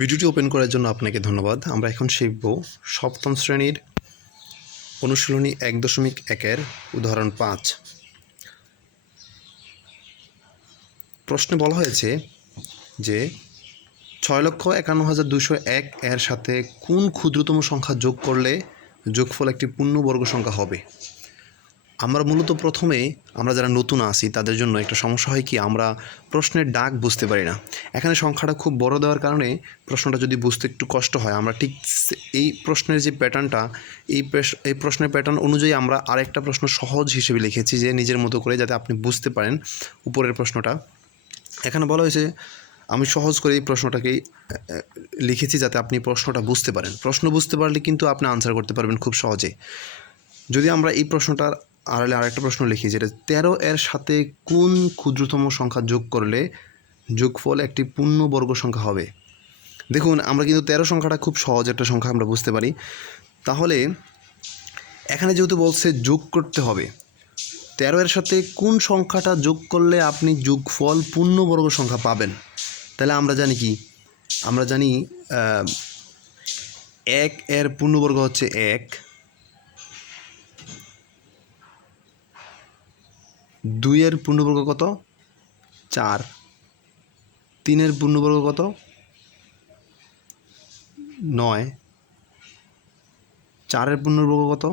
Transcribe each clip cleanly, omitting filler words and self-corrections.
ভিডিওটি ওপেন করার জন্য আপনাকে ধন্যবাদ। আমরা এখন শিখব সপ্তম শ্রেণীর অনুশীলনী ১.১-এর উদাহরণ ৫। প্রশ্নে বলা হয়েছে যে ৬,৫১,২০১ এর সাথে কোন ক্ষুদ্রতম সংখ্যা যোগ করলে যোগফল একটি পূর্ণবর্গ সংখ্যা হবে। আমরা মূলত প্রথমে আমরা যারা নতুন আসি তাদের জন্য একটা সমস্যা হয় কি, আমরা প্রশ্নের ডাক বুঝতে পারি না। এখানে সংখ্যাটা খুব বড় দেওয়ার কারণে প্রশ্নটা যদি বুঝতে একটু কষ্ট হয়। আমরা ঠিক এই প্রশ্নের যে প্যাটার্নটা, এই প্রশ্নের প্যাটার্ন অনুযায়ী আমরা আরেকটা প্রশ্ন সহজ হিসেবে লিখেছি, যে নিজের মতো করে, যাতে আপনি বুঝতে পারেন উপরের প্রশ্নটা। এখানে বলা হয়েছে, আমি সহজ করে এই প্রশ্নটাকেই লিখেছি যাতে আপনি প্রশ্নটা বুঝতে পারেন। প্রশ্ন বুঝতে পারলে কিন্তু আপনি আনসার করতে পারবেন খুব সহজে। যদি আমরা এই প্রশ্নটার আড়ালে আরেকটা প্রশ্ন লিখি, যেটা ১৩ এর সাথে কোন ক্ষুদ্রতম সংখ্যা যোগ করলে যোগফল একটি পূর্ণবর্গ সংখ্যা হবে। দেখুন, আমরা কিন্তু ১৩ সংখ্যাটা খুব সহজ একটা সংখ্যা আমরা বুঝতে পারি। তাহলে এখানে যেহেতু বলছে যোগ করতে হবে, ১৩ এর সাথে কোন সংখ্যাটা যোগ করলে আপনি যোগফল পূর্ণবর্গ সংখ্যা পাবেন, তাহলে আমরা জানি কি, আমরা জানি ১ এর পূর্ণবর্গ হচ্ছে ১, ২ এর পূর্ণবর্গ কত ৪, ৩ এর পূর্ণবর্গ কত ৯, ৪ এর পূর্ণবর্গ কত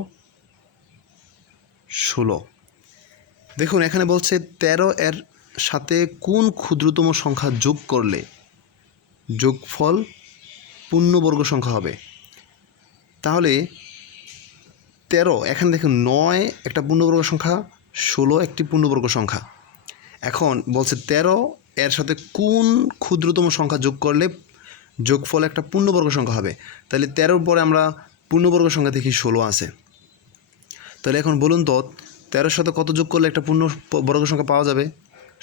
১৬। দেখুন, এখানে বলছে ১৩ এর সাথে কোন ক্ষুদ্রতম সংখ্যা যোগ করলে যোগফল পূর্ণবর্গ সংখ্যা হবে। তাহলে ১৩, এখানে দেখুন ৯ একটা পূর্ণবর্গ সংখ্যা, ১৬ একটি পূর্ণবর্গ সংখ্যা। এখন বলছে ১৩ এর সাথে কোন ক্ষুদ্রতম সংখ্যা যোগ করলে যোগফল একটা পূর্ণবর্গ সংখ্যা হবে। তাহলে ১৩ পরে আমরা পূর্ণবর্গ সংখ্যা দেখি ১৬ আছে। তাহলে এখন বলুন তো, ১৩ সাথে কত যোগ করলে একটা পূর্ণবর্গ সংখ্যা পাওয়া যাবে,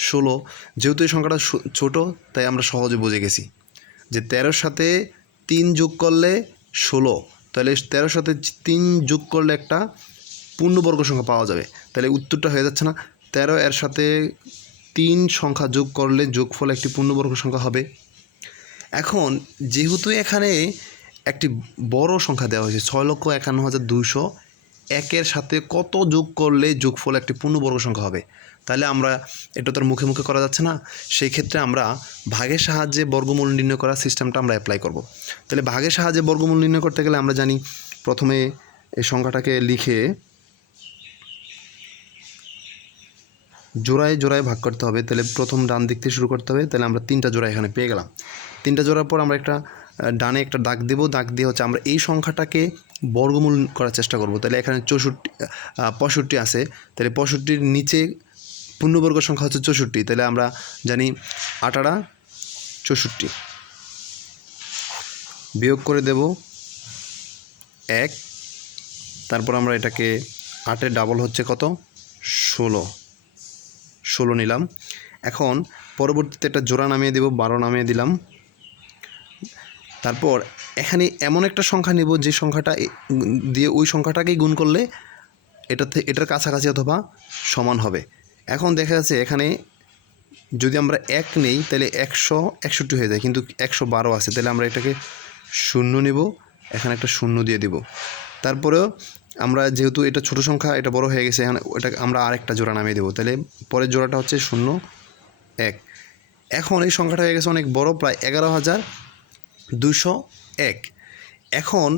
১৬। যেহেতু এই সংখ্যাটা ছোট, তাই আমরা সহজে বুঝে গেছি যে ১৩ সাথে ৩ যোগ করলে ১৬, তাহলে ১৩ সাথে ৩ যোগ করলে একটা পূর্ণবর্গ সংখ্যা পাওয়া যাবে। তাহলে উত্তরটা হয়ে যাচ্ছে না, ১৩ এর সাথে ৩ সংখ্যা যোগ করলে যোগফল একটি পূর্ণবর্গ সংখ্যা হবে। এখন যেহেতু এখানে একটি বড় সংখ্যা দেওয়া হয়েছে, ৬,৫১,২০১ এর সাথে কত যোগ করলে যোগফল একটি পূর্ণবর্গ সংখ্যা হবে, তাহলে আমরা এটা তার মুখে মুখে করা যাচ্ছে না। সেই ক্ষেত্রে আমরা ভাগের সাহায্যে বর্গমূল নির্ণয় করার সিস্টেমটা আমরা অ্যাপ্লাই করব। তাহলে ভাগের সাহায্যে বর্গমূল নির্ণয় করতে গেলে আমরা জানি, প্রথমে এই সংখ্যাটাকে লিখে জোড়ায় জোড়ায় ভাগ করতে হবে। তাহলে প্রথম ডান দিক থেকে শুরু করতে হবে। তাহলে আমরা ৩টা জোড়া এখানে পেয়ে গেলাম। ৩টা জোড়ার পর আমরা একটা ডানে একটা দাগ দেব। দাগ দিয়ে হচ্ছে আমরা এই সংখ্যাটাকে বর্গমূল করার চেষ্টা করব। তাহলে এখানে ৬৫ আছে। তাহলে ৬৫-র নিচে পূর্ণবর্গ সংখ্যা হচ্ছে ৬৪। তাহলে আমরা জানি ৮ ৬৪, বিয়োগ করে দেব ১। তারপর আমরা এটাকে ৮-এর ডাবল হচ্ছে কত ১৬ নিলাম। এখন পরবর্তীতে একটা জোড়া নামিয়ে দেব, ১২ নামিয়ে দিলাম। তারপর এখানে এমন একটা সংখ্যা নেব যে সংখ্যাটা দিয়ে ওই সংখ্যাটাকেই গুণ করলে এটার কাছাকাছি অথবা সমান হবে। এখন দেখা যাচ্ছে এখানে যদি আমরা ১ নেই তাহলে ১৬১ হয়ে যায়, কিন্তু ১১২ আছে। তাহলে আমরা এটাকে ০ নেব, এখানে একটা ০ দিয়ে দেব। তারপরেও আমরা যেহেতু এটা ছোট সংখ্যা, এটা বড় হয়ে গেছে, এখানে ওটা আমরা আরেকটা জোড়া নামিয়ে দেবো। তাহলে পরের জোড়াটা হচ্ছে ০ ১। এখন এই সংখ্যাটা হয়ে গেছে অনেক বড়, প্রায় ১১,২০১। এখন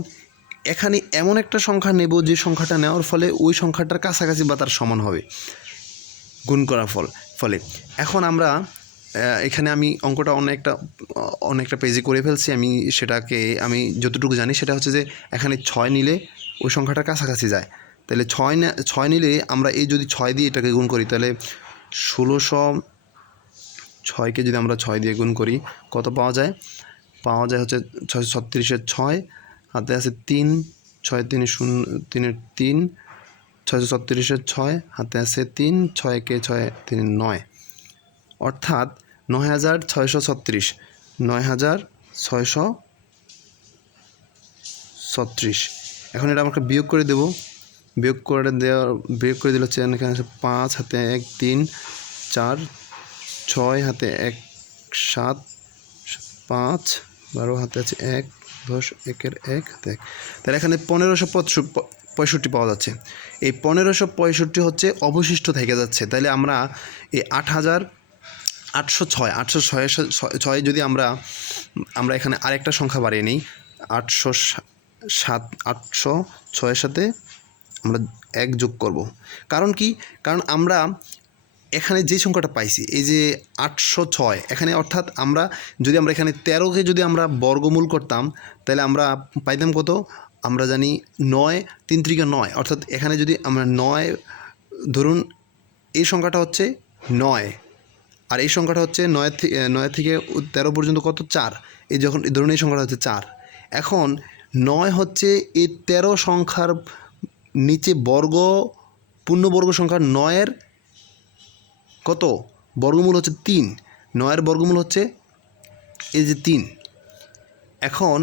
এখানে এমন একটা সংখ্যা নেব যে সংখ্যাটা নেওয়ার ফলে ওই সংখ্যাটার কাছাকাছি বা তার সমান হবে গুণ করার ফলে। এখন আমরা এখানে আমি অঙ্কটা অনেকটা পেজে করে ফেলছি। আমি যতটুকু জানি সেটা হচ্ছে যে এখানে ৬ নিলে ওই সংখ্যাটার কাছাকাছি যায়। তাহলে ৬ নিলে আমরা এই যদি ৬ দিয়ে এটাকে গুণ করি, তাহলে ১৬০৬কে যদি আমরা ৬ দিয়ে গুণ করি কত পাওয়া যায় হচ্ছে ৬৩-এর ৬, হাতে আছে ৩, ৬ ৩ ০ ৩-এর ৩, ৬৩-এর ৬, হাতে আছে ৩, ৬-কে ৬ ৩ ৯, অর্থাৎ ৯,৬৩৬। ৯,৬৩৬। এখন এটা আমাকে বিয়োগ করে দেব। বিয়োগ করে দিলে হচ্ছে এখানে ৫, হাতে ১ ৩, ৪, ৬, হাতে ১ ৭, ৫, 12 হাতে আছে 1, 10, 1-এর 1 হাতে 1, তাহলে এখানে 1565 পাওয়া যাচ্ছে। এই 1565 হচ্ছে অবশিষ্ট থেকে যাচ্ছে। তাহলে আমরা এই 8,806 যদি আমরা এখানে আরেকটা সংখ্যা বাড়িয়ে নিই, 806-এর সাথে আমরা 1 যোগ করব। কারণ কি? কারণ আমরা এখানে যে সংখ্যাটা পাইছি এই যে 806, এখানে অর্থাৎ আমরা এখানে 13কে যদি আমরা বর্গমূল করতাম তাহলে আমরা পাইতাম কত? আমরা জানি 9, 3 × 9, অর্থাৎ এখানে যদি আমরা 9, ধরুন এই সংখ্যাটা হচ্ছে 9 আর এই সংখ্যাটা হচ্ছে 9 থেকে 13 পর্যন্ত কত? 4। এই যখন ধরুন এই সংখ্যাটা হচ্ছে 4। এখন 9 হচ্ছে এই 13 সংখ্যার নিচে পূর্ণবর্গ সংখ্যা 9-এর কত? বর্গমূল হচ্ছে 3। 9-এর বর্গমূল হচ্ছে এই যে 3। এখন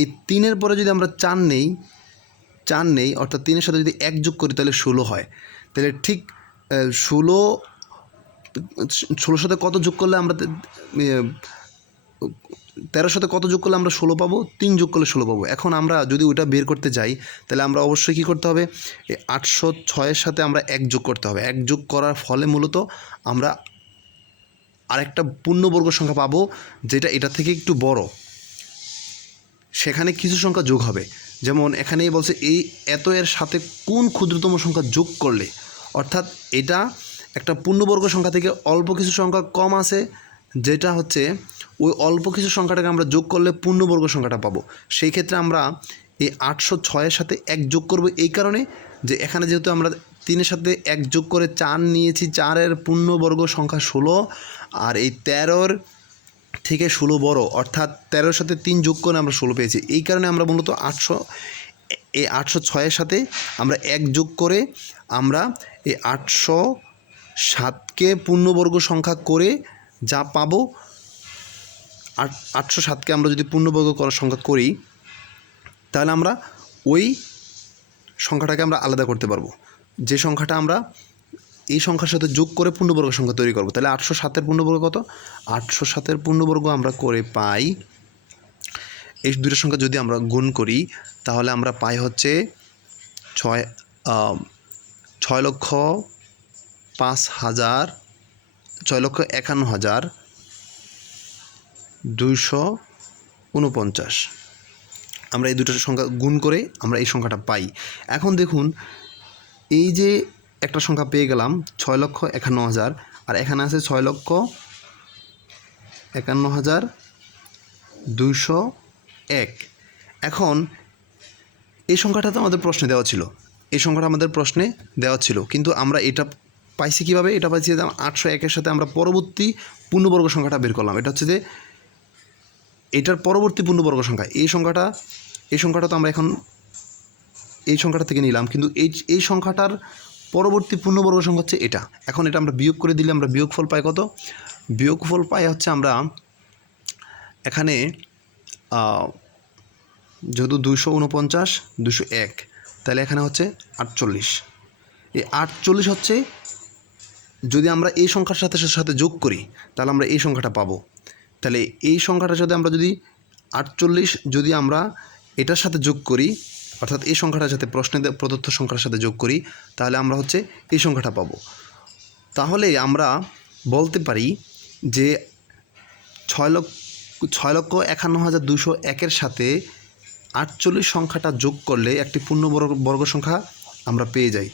এই 3-এর পরে যদি আমরা 4 নেই, অর্থাৎ 3-এর সাথে যদি 1 যোগ করি তাহলে 16 হয়। তাহলে ঠিক 16 সাথে কত যোগ করলে আমরা 13 সাথে কত যোগ করলে আমরা 16 পাবো? 3 যোগ করলে 16 পাবো। এখন আমরা যদি ওইটা বের করতে যাই তাহলে আমরা অবশ্যই কী করতে হবে? এই 806-এর সাথে আমরা 1 যোগ করতে হবে। 1 যোগ করার ফলে মূলত আমরা আরেকটা পূর্ণবর্গ সংখ্যা পাবো যেটা এটা থেকে একটু বড়। সেখানে কিছু সংখ্যা যোগ হবে। যেমন এখানেই বলছে এত এর সাথে কোন ক্ষুদ্রতম সংখ্যা যোগ করলে, অর্থাৎ এটা একটা পূর্ণবর্গ সংখ্যা থেকে অল্প কিছু সংখ্যা কম আছে, যেটা হচ্ছে ওই অল্প কিছু সংখ্যাটাকে আমরা যোগ করলে পূর্ণবর্গ সংখ্যাটা পাবো। সেই ক্ষেত্রে আমরা এই 806-এর সাথে 1 যোগ করব এই কারণে যে এখানে যেহেতু আমরা 3-এর সাথে 1 যোগ করে 4 নিয়েছি, 4-এর পূর্ণবর্গ সংখ্যা 16 আর এই 13-র থেকে 16 বড়, অর্থাৎ 13-এর সাথে 3 যোগ করে আমরা 16 পেয়েছি। এই কারণে আমরা মূলত 806-এর সাথে আমরা 1 যোগ করে আমরা এই 807-কে পূর্ণবর্গ সংখ্যা করে যা পাবো, 807-কে আমরা যদি পূর্ণবর্গ করার সংখ্যা করি তাহলে আমরা ওই সংখ্যাটাকে আমরা আলাদা করতে পারবো। যে সংখ্যাটা আমরা এই সংখ্যার সাথে যোগ করে পূর্ণবর্গ সংখ্যা তৈরি করব। তাহলে 807-এর পূর্ণবর্গ কত? 807-এর পূর্ণবর্গ আমরা করে পাই, এই দুটো সংখ্যা যদি আমরা গুণ করি তাহলে আমরা পাই হচ্ছে 6,51,249। আমরা এই দুটো সংখ্যা গুণ করে আমরা এই সংখ্যাটা পাই। এখন দেখুন, এই যে একটা সংখ্যা পেয়ে গেলাম 6,51,000, আর এখানে আছে 6,51,201। এখন এই সংখ্যাটা তো আমাদের প্রশ্নে দেওয়া ছিল, কিন্তু আমরা এটা পাইছি কীভাবে? এটা পাইছি যে 801-এর সাথে আমরা পরবর্তী পূর্ণবর্গ সংখ্যাটা বের করলাম। এটা হচ্ছে যে এটার পরবর্তী পূর্ণবর্গ সংখ্যা। এই সংখ্যাটা তো আমরা এখন এই সংখ্যাটা থেকে নিলাম, কিন্তু এই সংখ্যাটার পরবর্তী পূর্ণবর্গ সংখ্যা হচ্ছে এটা। এখন এটা আমরা বিয়োগ করে দিলে আমরা বিয়োগফল পাই কত? বিয়োগফল পাই হচ্ছে আমরা এখানে যেহেতু 249, 201, তাহলে এখানে হচ্ছে 48। এই 48 হচ্ছে যদি আমরা এই সংখ্যার সাথে যোগ করি তাহলে আমরা এই সংখ্যাটা পাবো। তাহলে এই সংখ্যাটার সাথে আমরা যদি 48 যদি আমরা এটার সাথে যোগ করি, অর্থাৎ এই সংখ্যাটার সাথে প্রশ্নে প্রদত্ত সংখ্যার সাথে যোগ করি, তাহলে আমরা হচ্ছে এই সংখ্যাটা পাবো। তাহলে আমরা বলতে পারি যে 6,51,201-এর সাথে 48 সংখ্যাটা যোগ করলে একটি পূর্ণবর্গ সংখ্যা আমরা পেয়ে যাই।